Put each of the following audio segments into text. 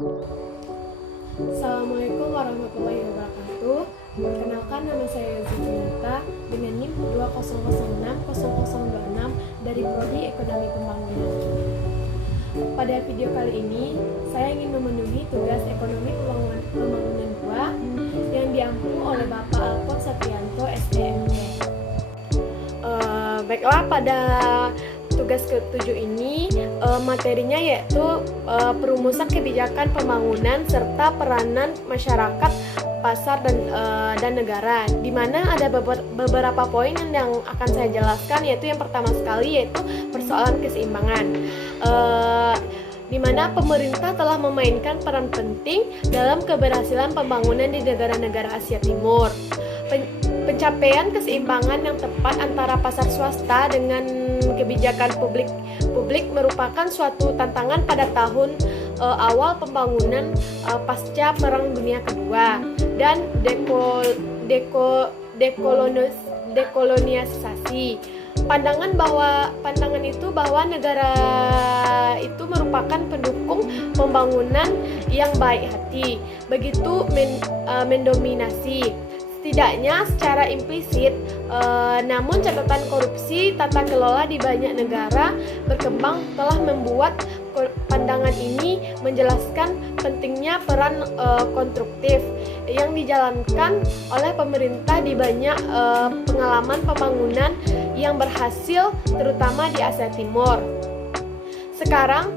Assalamualaikum warahmatullahi wabarakatuh. Perkenalkan, nama saya Zulfinata dengan NIM 20060026 dari Prodi Ekonomi Pembangunan. Pada video kali ini, saya ingin memenuhi tugas Ekonomi Pembangunan 2 yang diampu oleh Bapak Alphonse Satrianto, SDMT. Baiklah, pada tugas ke-7 ini materinya yaitu perumusan kebijakan pembangunan serta peranan masyarakat, pasar dan negara, di mana ada beberapa poin yang akan saya jelaskan, yaitu yang pertama sekali yaitu persoalan keseimbangan, di mana pemerintah telah memainkan peran penting dalam keberhasilan pembangunan di negara-negara Asia Timur. Pencapaian keseimbangan yang tepat antara pasar swasta dengan kebijakan publik merupakan suatu tantangan pada tahun awal pembangunan pasca Perang Dunia Kedua dan dekolonialisasi. Pandangan itu bahwa negara itu merupakan pendukung pembangunan yang baik hati, begitu mendominasi. Setidaknya secara implisit, namun catatan korupsi tata kelola di banyak negara berkembang telah membuat pandangan ini menjelaskan pentingnya peran konstruktif yang dijalankan oleh pemerintah di banyak pengalaman pembangunan yang berhasil, terutama di Asia Timur. Sekarang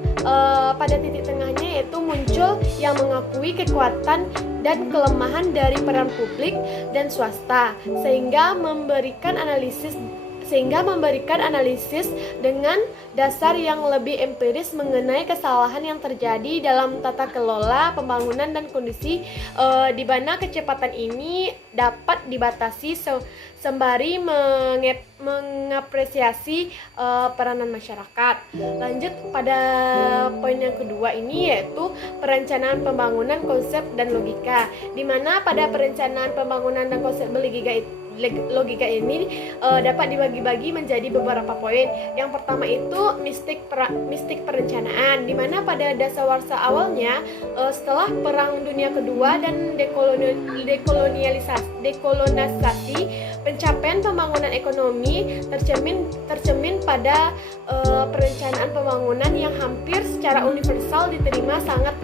pada titik tengahnya yaitu muncul yang mengakui kekuatan dan kelemahan dari peran publik dan swasta sehingga memberikan analisis dengan dasar yang lebih empiris mengenai kesalahan yang terjadi dalam tata kelola pembangunan dan kondisi di mana kecepatan ini dapat dibatasi sembari mengapresiasi peranan masyarakat. Lanjut pada poin yang kedua ini yaitu perencanaan pembangunan, konsep dan logika, di mana pada perencanaan pembangunan dan konsep logika ini dapat dibagi-bagi menjadi beberapa poin. Yang pertama itu mistik perencanaan, di mana pada dasawarsa awalnya setelah Perang Dunia Kedua dan dekolonisasi, pencapaian pembangunan ekonomi tercermin pada perencanaan pembangunan yang hampir secara universal diterima sangat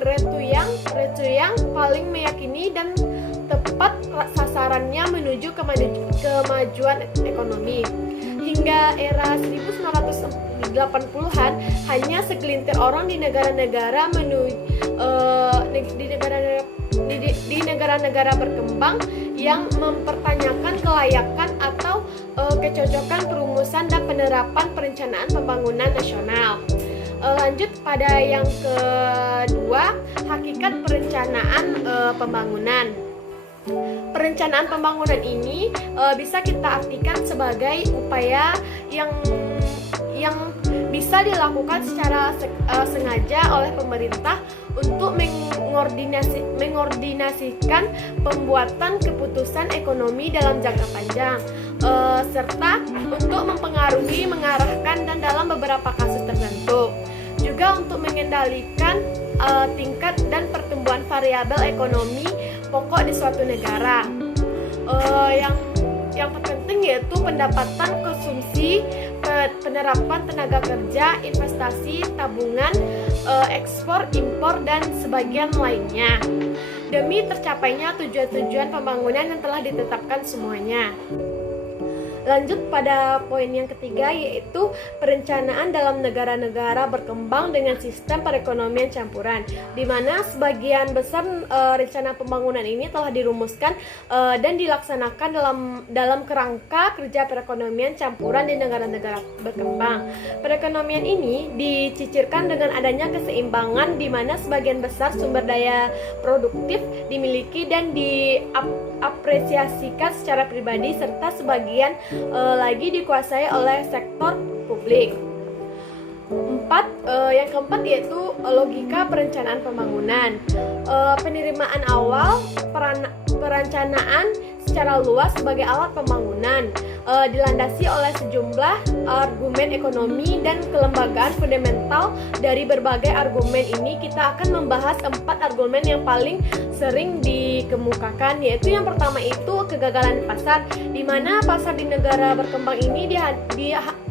retuyang paling meyakini dan tepat sasarannya menuju kemajuan ekonomi. Hingga era 1980-an, hanya segelintir orang di negara-negara berkembang yang mempertanyakan kelayakan atau kecocokan perumusan dan penerapan perencanaan pembangunan nasional. Lanjut pada yang kedua, hakikat perencanaan pembangunan. Perencanaan pembangunan ini bisa kita artikan sebagai upaya yang bisa dilakukan secara sengaja oleh pemerintah untuk mengordinasikan pembuatan keputusan ekonomi dalam jangka panjang, serta untuk mengarahkan dan dalam beberapa kasus tertentu juga untuk mengendalikan tingkat dan pertumbuhan variabel ekonomi pokok di suatu negara. Yang terpenting yaitu pendapatan, konsumsi, penerapan tenaga kerja, investasi, tabungan, ekspor, impor, dan sebagian lainnya, demi tercapainya tujuan-tujuan pembangunan yang telah ditetapkan semuanya. Lanjut pada poin yang ketiga yaitu perencanaan dalam negara-negara berkembang dengan sistem perekonomian campuran, di mana sebagian besar rencana pembangunan ini telah dirumuskan dan dilaksanakan dalam kerangka kerja perekonomian campuran di negara-negara berkembang. Perekonomian ini dicicirkan dengan adanya keseimbangan, di mana sebagian besar sumber daya produktif dimiliki dan diapresiasikan secara pribadi, serta sebagian lagi dikuasai oleh sektor publik. Yang keempat yaitu logika perencanaan pembangunan. Penerimaan awal perencanaan secara luas sebagai alat pembangunan, dilandasi oleh sejumlah argumen ekonomi dan kelembagaan fundamental. Dari berbagai argumen ini kita akan membahas 4 argumen yang paling sering dikemukakan, yaitu yang pertama itu kegagalan pasar, di mana pasar di negara berkembang ini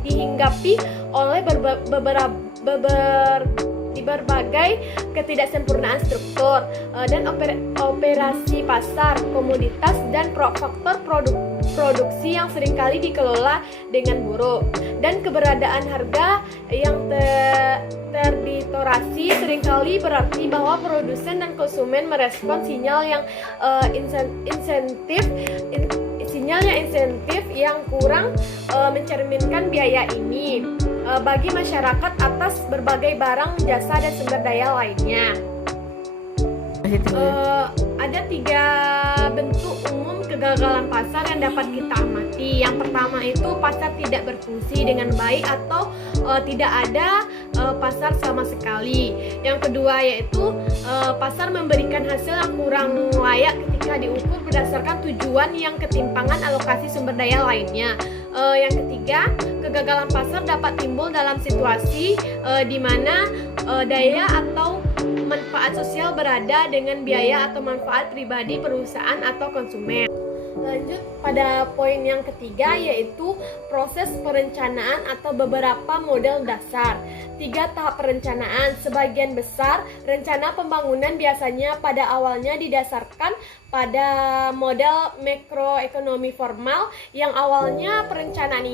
dihinggapi oleh berbagai ketidaksempurnaan struktur dan operasi pasar, komoditas, dan faktor produksi yang seringkali dikelola dengan buruk, dan keberadaan harga yang terdistorsi seringkali berarti bahwa produsen dan konsumen merespon sinyal yang insentif yang kurang mencerminkan biaya ini bagi masyarakat atas berbagai barang, jasa, dan sumber daya lainnya. Ada 3 bentuk umum kegagalan pasar yang dapat kita amati. Yang pertama itu pasar tidak berfungsi dengan baik atau tidak ada pasar sama sekali. Yang kedua yaitu pasar memberikan hasil yang kurang layak ketika diukur berdasarkan tujuan yang ketimpangan alokasi sumber daya lainnya. Yang ketiga, kegagalan pasar dapat timbul dalam situasi di mana daya atau manfaat sosial berada dengan biaya atau manfaat pribadi perusahaan atau konsumen. Lanjut pada poin yang ketiga, yaitu proses perencanaan atau beberapa model dasar. 3 tahap perencanaan. Sebagian besar rencana pembangunan biasanya pada awalnya didasarkan pada model makroekonomi formal yang awalnya perencanaan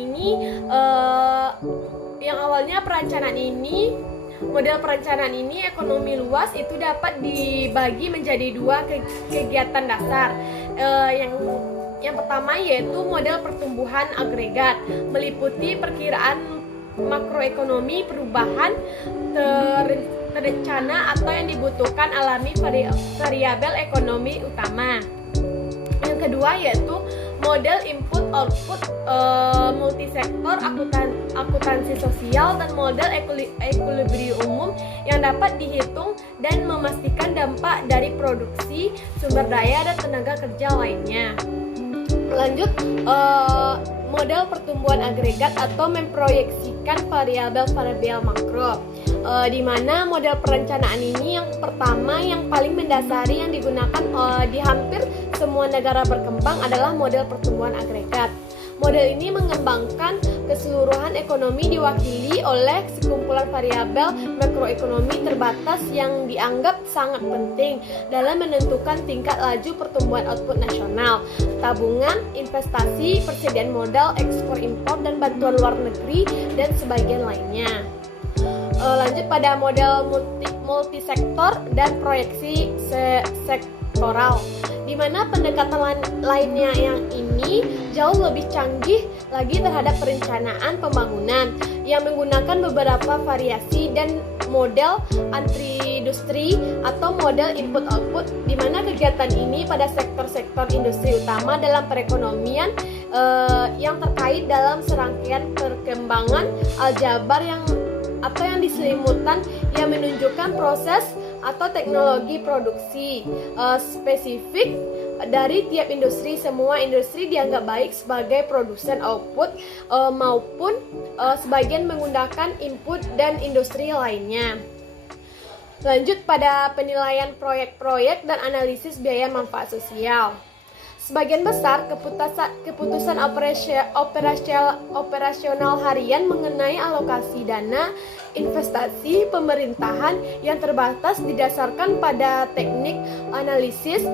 model perencanaan ini ekonomi luas itu dapat dibagi menjadi 2 kegiatan dasar. Yang pertama yaitu model pertumbuhan agregat, meliputi perkiraan makroekonomi perubahan terencana atau yang dibutuhkan alami variabel ekonomi utama. Yang kedua yaitu model input output multisektor, akuntansi sosial, dan model equilibrium umum yang dapat dihitung dan memastikan dampak dari produksi, sumber daya, dan tenaga kerja lainnya. Lanjut, model pertumbuhan agregat atau memproyeksikan variabel-variabel makro, di mana model perencanaan ini yang pertama yang paling mendasari yang digunakan di hampir semua negara berkembang adalah model pertumbuhan agregat. Model ini mengembangkan keseluruhan ekonomi diwakili oleh sekumpulan variabel makroekonomi terbatas yang dianggap sangat penting dalam menentukan tingkat laju pertumbuhan output nasional, tabungan, investasi, persediaan modal, ekspor impor, dan bantuan luar negeri, dan sebagian lainnya. Lanjut pada model multisektor dan proyeksi sektoral, di mana pendekatan lainnya yang ini jauh lebih canggih lagi terhadap perencanaan pembangunan yang menggunakan beberapa variasi dan model anti-industri atau model input-output, di mana kegiatan ini pada sektor-sektor industri utama dalam perekonomian yang terkait dalam serangkaian perkembangan aljabar yang diselimutan yang menunjukkan proses atau teknologi produksi spesifik dari tiap industri. Semua industri dianggap baik sebagai produsen output maupun sebagian menggunakan input dan industri lainnya. Lanjut pada penilaian proyek-proyek dan analisis biaya manfaat sosial. Sebagian besar keputusan operasional harian mengenai alokasi dana investasi pemerintahan yang terbatas didasarkan pada teknik analisis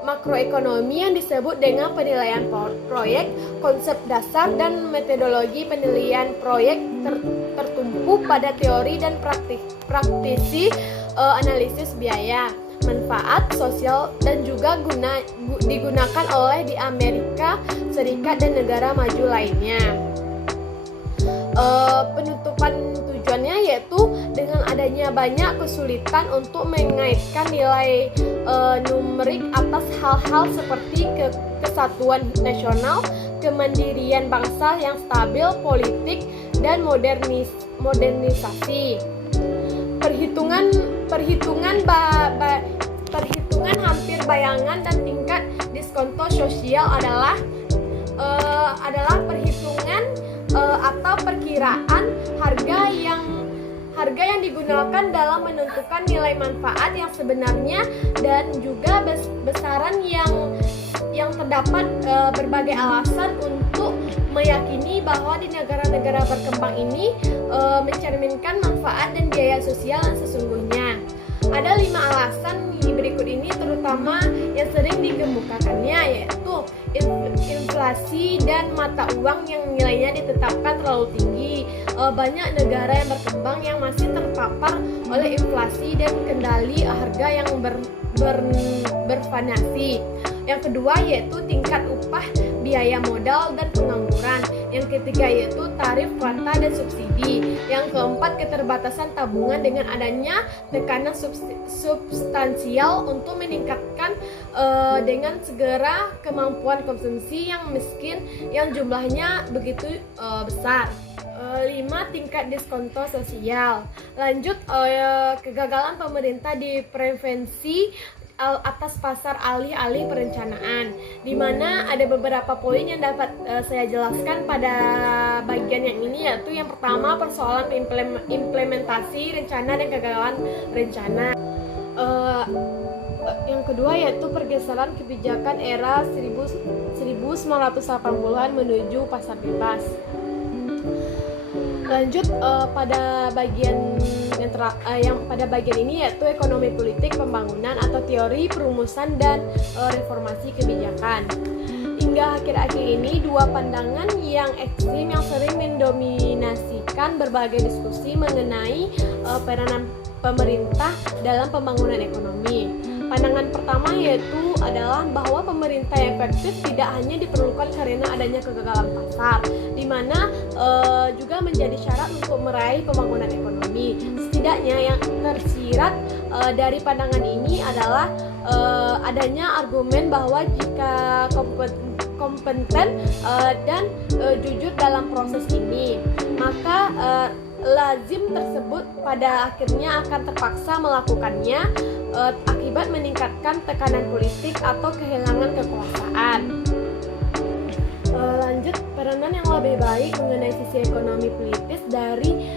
makroekonomi yang disebut dengan penilaian proyek, konsep dasar dan metodologi penilaian proyek tertumpu pada teori dan praktisi analisis biaya manfaat sosial dan juga digunakan oleh di Amerika Serikat dan negara maju lainnya. Penutupan tujuannya yaitu dengan adanya banyak kesulitan untuk mengaitkan nilai numerik atas hal-hal seperti kesatuan nasional, kemandirian bangsa yang stabil, politik, dan perhitungan perhitungan hampir bayangan dan tingkat diskonto sosial adalah perhitungan atau perkiraan harga yang digunakan dalam menentukan nilai manfaat yang sebenarnya dan juga besaran yang terdapat berbagai alasan untuk meyakini bahwa di negara-negara berkembang ini mencerminkan manfaat dan biaya sosial yang sesungguhnya. Ada 5 alasan berikut ini terutama yang sering dikemukakannya, yaitu inflasi dan mata uang yang nilainya ditetapkan terlalu tinggi. Banyak negara yang berkembang yang masih terpapar oleh inflasi dan kendali harga yang bervariasi. Yang kedua yaitu tingkat upah, biaya modal, dan pengangguran. Yang ketiga yaitu tarif kuota dan subsidi. Yang keempat keterbatasan tabungan dengan adanya tekanan substansial untuk meningkatkan dengan segera kemampuan konsumsi yang miskin yang jumlahnya begitu besar. 5. Tingkat diskonto sosial. Lanjut, kegagalan pemerintah di prevensi atas pasar alih-alih perencanaan, di mana ada beberapa poin yang dapat saya jelaskan pada bagian yang ini, yaitu yang pertama persoalan implementasi rencana dan kegagalan rencana. Yang kedua yaitu pergeseran kebijakan era 1980-an menuju pasar bebas. Lanjut pada bagian pada bagian ini yaitu ekonomi politik pembangunan atau teori perumusan dan reformasi kebijakan. Hingga akhir-akhir ini dua pandangan yang ekstrim yang sering mendominasikan berbagai diskusi mengenai peranan pemerintah dalam pembangunan ekonomi. Pandangan pertama yaitu adalah bahwa pemerintah yang efektif tidak hanya diperlukan karena adanya kegagalan pasar, di mana juga menjadi syarat untuk meraih pembangunan ekonomi. Setidaknya yang tersirat dari pandangan ini adalah adanya argumen bahwa jika kompeten dan jujur dalam proses ini, maka lazim tersebut pada akhirnya akan terpaksa melakukannya akibat meningkatkan tekanan politik atau kehilangan kekuasaan. Lanjut, peranan yang lebih baik mengenai sisi ekonomi politis dari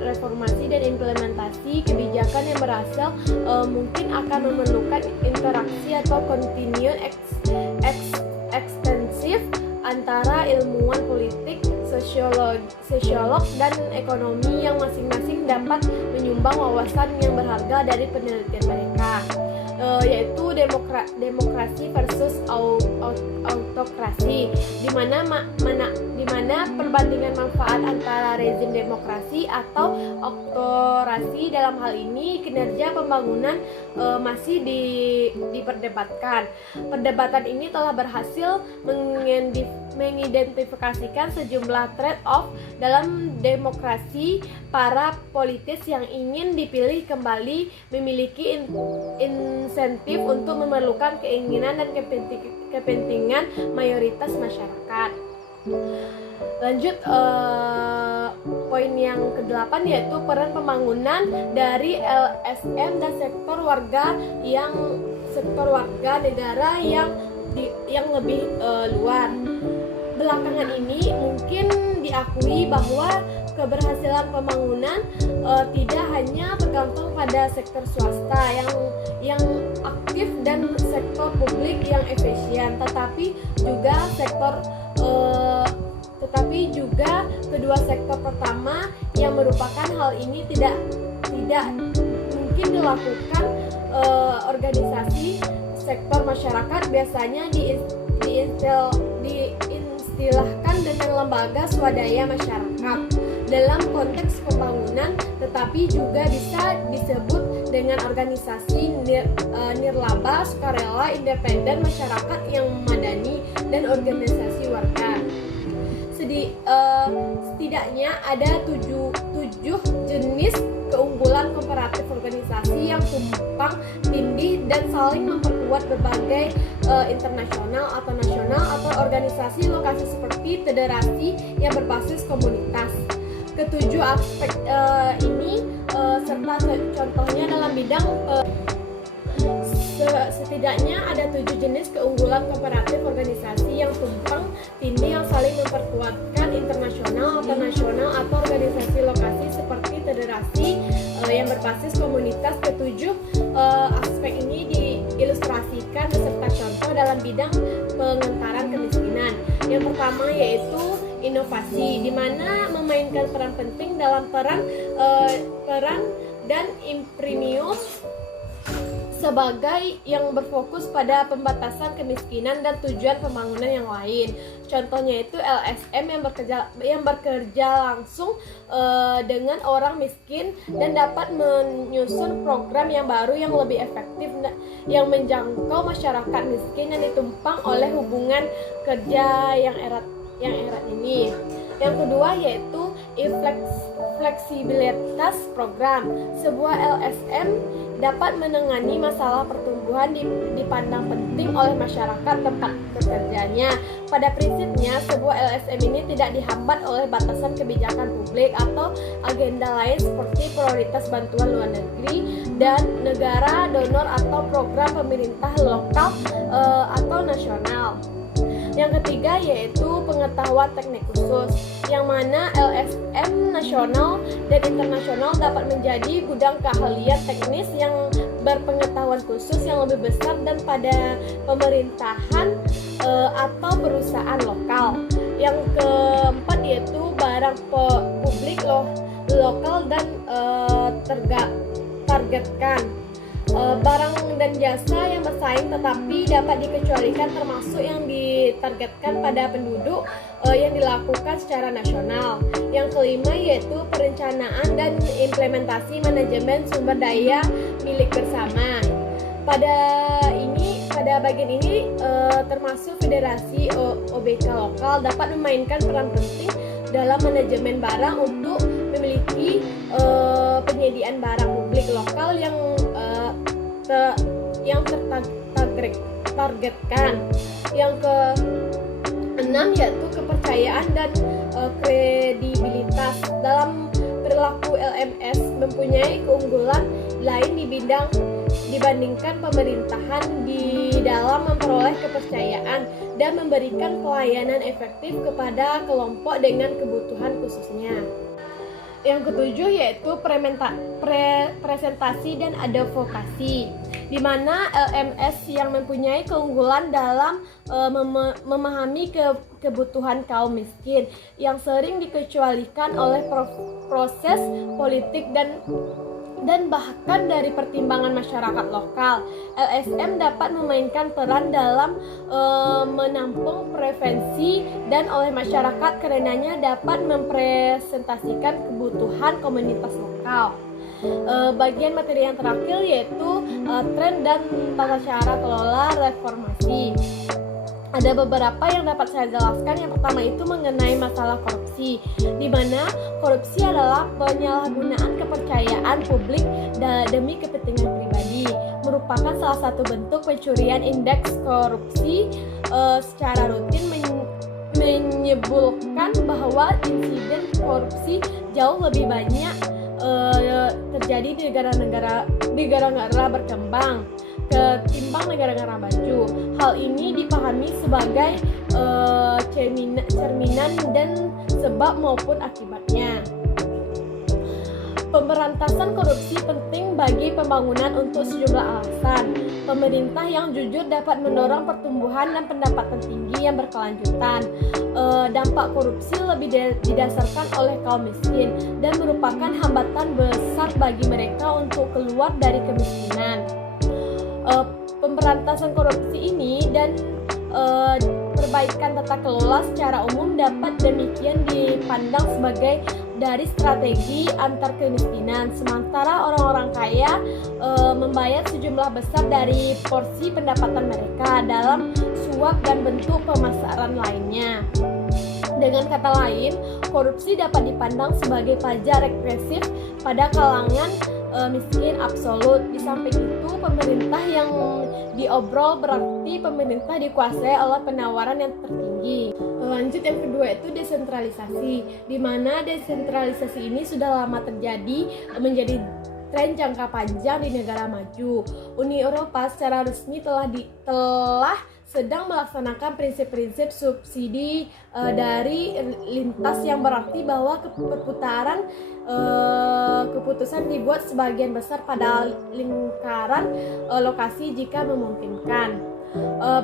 reformasi dan implementasi kebijakan yang berhasil mungkin akan memerlukan interaksi atau continued ekstensif antara ilmuwan politik, sosiolog dan ekonomi yang masing-masing dapat menyumbang wawasan yang berharga dari penelitian mereka, yaitu demokrasi versus autokrasi, di mana perbandingan manfaat antara rezim demokrasi atau autokrasi. Dalam hal ini kinerja pembangunan masih diperdebatkan. Perdebatan ini telah berhasil mengidentifikasikan sejumlah trade-off dalam demokrasi. Para politis yang ingin dipilih kembali memiliki insentif untuk memerlukan keinginan dan kepentingan mayoritas masyarakat. Lanjut, poin yang ke-8 yaitu peran pembangunan dari LSM dan sektor warga negara yang lebih luar. Belakangan ini mungkin diakui bahwa keberhasilan pembangunan tidak hanya bergantung pada sektor swasta yang aktif dan sektor publik yang efisien, tetapi juga kedua sektor pertama yang merupakan hal ini tidak mungkin dilakukan. Organisasi sektor masyarakat biasanya diistilahkan dengan lembaga swadaya masyarakat dalam konteks pembangunan, tetapi juga bisa disebut dengan organisasi nirlaba, sukarela, independen, masyarakat yang madani, dan organisasi warga. Setidaknya ada 7 jenis keunggulan komparatif organisasi yang tumpang tindih dan saling memperkuat berbagai internasional atau nasional atau organisasi lokasi seperti federasi yang berbasis komunitas. Ketujuh aspek ini serta contohnya dalam bidang Setidaknya ada 7 jenis keunggulan kooperatif organisasi yang tumpang tindih yang saling memperkuatkan internasional atau nasional atau organisasi lokasi seperti federasi yang berbasis komunitas. Ketujuh aspek ini diilustrasikan beserta contoh dalam bidang pengentaran kemiskinan. Yang pertama yaitu inovasi, di mana memainkan peran penting dalam peran dan imprimium sebagai yang berfokus pada pembatasan kemiskinan dan tujuan pembangunan yang lain. Contohnya itu LSM yang bekerja langsung dengan orang miskin dan dapat menyusun program yang baru yang lebih efektif yang menjangkau masyarakat miskin yang ditumpang oleh hubungan kerja yang erat ini. Yang kedua yaitu fleksibilitas program. Sebuah LSM dapat menangani masalah pertumbuhan dipandang penting oleh masyarakat tempat bekerjanya. Pada prinsipnya, sebuah LSM ini tidak dihambat oleh batasan kebijakan publik atau agenda lain seperti prioritas bantuan luar negeri dan negara donor atau program pemerintah lokal atau nasional. Yang ketiga yaitu pengetahuan teknik khusus, yang mana LSM nasional dan internasional dapat menjadi gudang keahlian teknis yang berpengetahuan khusus yang lebih besar dan pada pemerintahan atau perusahaan lokal. Yang keempat yaitu barang publik lokal dan targetkan. Barang dan jasa yang bersaing tetapi dapat dikecualikan termasuk yang ditargetkan pada penduduk yang dilakukan secara nasional. Yang kelima yaitu perencanaan dan implementasi manajemen sumber daya milik bersama. Pada bagian ini termasuk federasi OBK lokal dapat memainkan peran penting dalam manajemen barang untuk memiliki penyediaan barang publik lokal yang tertargetkan. Yang keenam yaitu kepercayaan dan kredibilitas. Dalam perilaku LMS mempunyai keunggulan lain dibandingkan pemerintahan di dalam memperoleh kepercayaan dan memberikan pelayanan efektif kepada kelompok dengan kebutuhan khususnya. Yang ketujuh yaitu presentasi dan advokasi, di mana LMS yang mempunyai keunggulan dalam memahami kebutuhan kaum miskin yang sering dikecualikan oleh proses politik dan bahkan dari pertimbangan masyarakat lokal. LSM dapat memainkan peran dalam menampung prevensi dan oleh masyarakat karenanya dapat mempresentasikan kebutuhan komunitas lokal. Bagian materi yang terakhir yaitu tren dan tata cara kelola reformasi. Ada beberapa yang dapat saya jelaskan. Yang pertama itu mengenai masalah korupsi, di mana korupsi adalah penyalahgunaan kepercayaan publik demi kepentingan pribadi, merupakan salah satu bentuk pencurian. Indeks korupsi secara rutin menyebutkan bahwa insiden korupsi jauh lebih banyak terjadi di negara-negara berkembang ketimbang negara-negara maju. Hal ini dipahami sebagai cerminan dan sebab maupun akibatnya. Pemberantasan korupsi penting bagi pembangunan untuk sejumlah alasan. Pemerintah yang jujur dapat mendorong pertumbuhan dan pendapatan tinggi yang berkelanjutan. Dampak korupsi lebih didasarkan oleh kaum miskin dan merupakan hambatan besar bagi mereka untuk keluar dari kemiskinan. Pemberantasan korupsi ini dan perbaikan tata kelola secara umum dapat demikian dipandang sebagai dari strategi antar kemiskinan, sementara orang-orang kaya membayar sejumlah besar dari porsi pendapatan mereka dalam suap dan bentuk pemasaran lainnya. Dengan kata lain, korupsi dapat dipandang sebagai pajak regresif pada kalangan miskin absolut. Di samping itu, pemerintah yang diobrol berarti pemerintah dikuasai oleh penawaran yang tertinggi. Lanjut yang kedua itu desentralisasi, di mana desentralisasi ini sudah lama terjadi menjadi tren jangka panjang di negara maju. Uni Eropa secara resmi telah sedang melaksanakan prinsip-prinsip subsidi dari lintas, yang berarti bahwa perputaran keputusan dibuat sebagian besar pada lingkaran lokasi jika memungkinkan.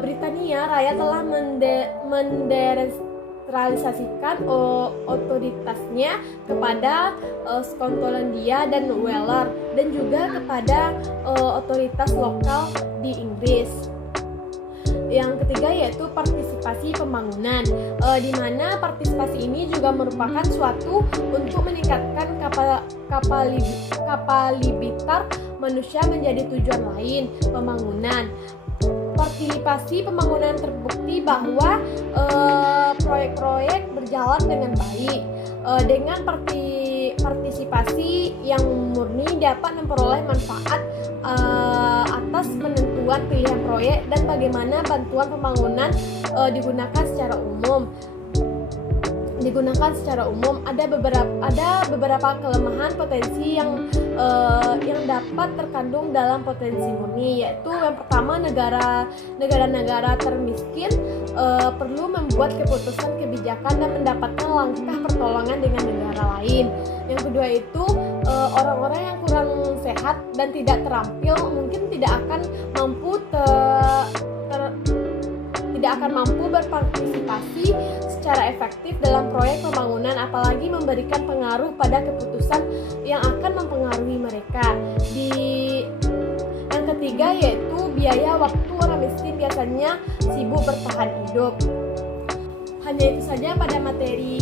Britania Raya telah mendesentralisasikan otoritasnya kepada Skotlandia dan Wales, dan juga kepada otoritas lokal di Inggris. Yang ketiga yaitu partisipasi pembangunan, di mana partisipasi ini juga merupakan suatu untuk meningkatkan kapabilitas manusia menjadi tujuan lain pembangunan. Partisipasi pembangunan terbukti bahwa proyek-proyek berjalan dengan baik. Dengan partisipasi yang murni dapat memperoleh manfaat atas penentuan pilihan proyek dan bagaimana bantuan pembangunan digunakan secara umum. Ada beberapa kelemahan potensi yang dapat terkandung dalam potensi murni, yaitu yang pertama, negara-negara termiskin perlu membuat keputusan kebijakan dan mendapatkan langkah pertolongan dengan negara lain. Yang kedua itu orang-orang yang kurang sehat dan tidak terampil mungkin tidak akan mampu berpartisipasi secara efektif dalam proyek pembangunan, apalagi memberikan pengaruh pada keputusan yang akan mempengaruhi mereka. Yang ketiga yaitu biaya waktu. Orang miskin biasanya sibuk bertahan hidup. Hanya itu saja pada materi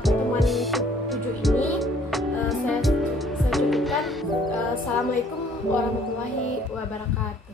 pertemuan 7 ini. Saya cukupkan. Assalamualaikum warahmatullahi wabarakatuh.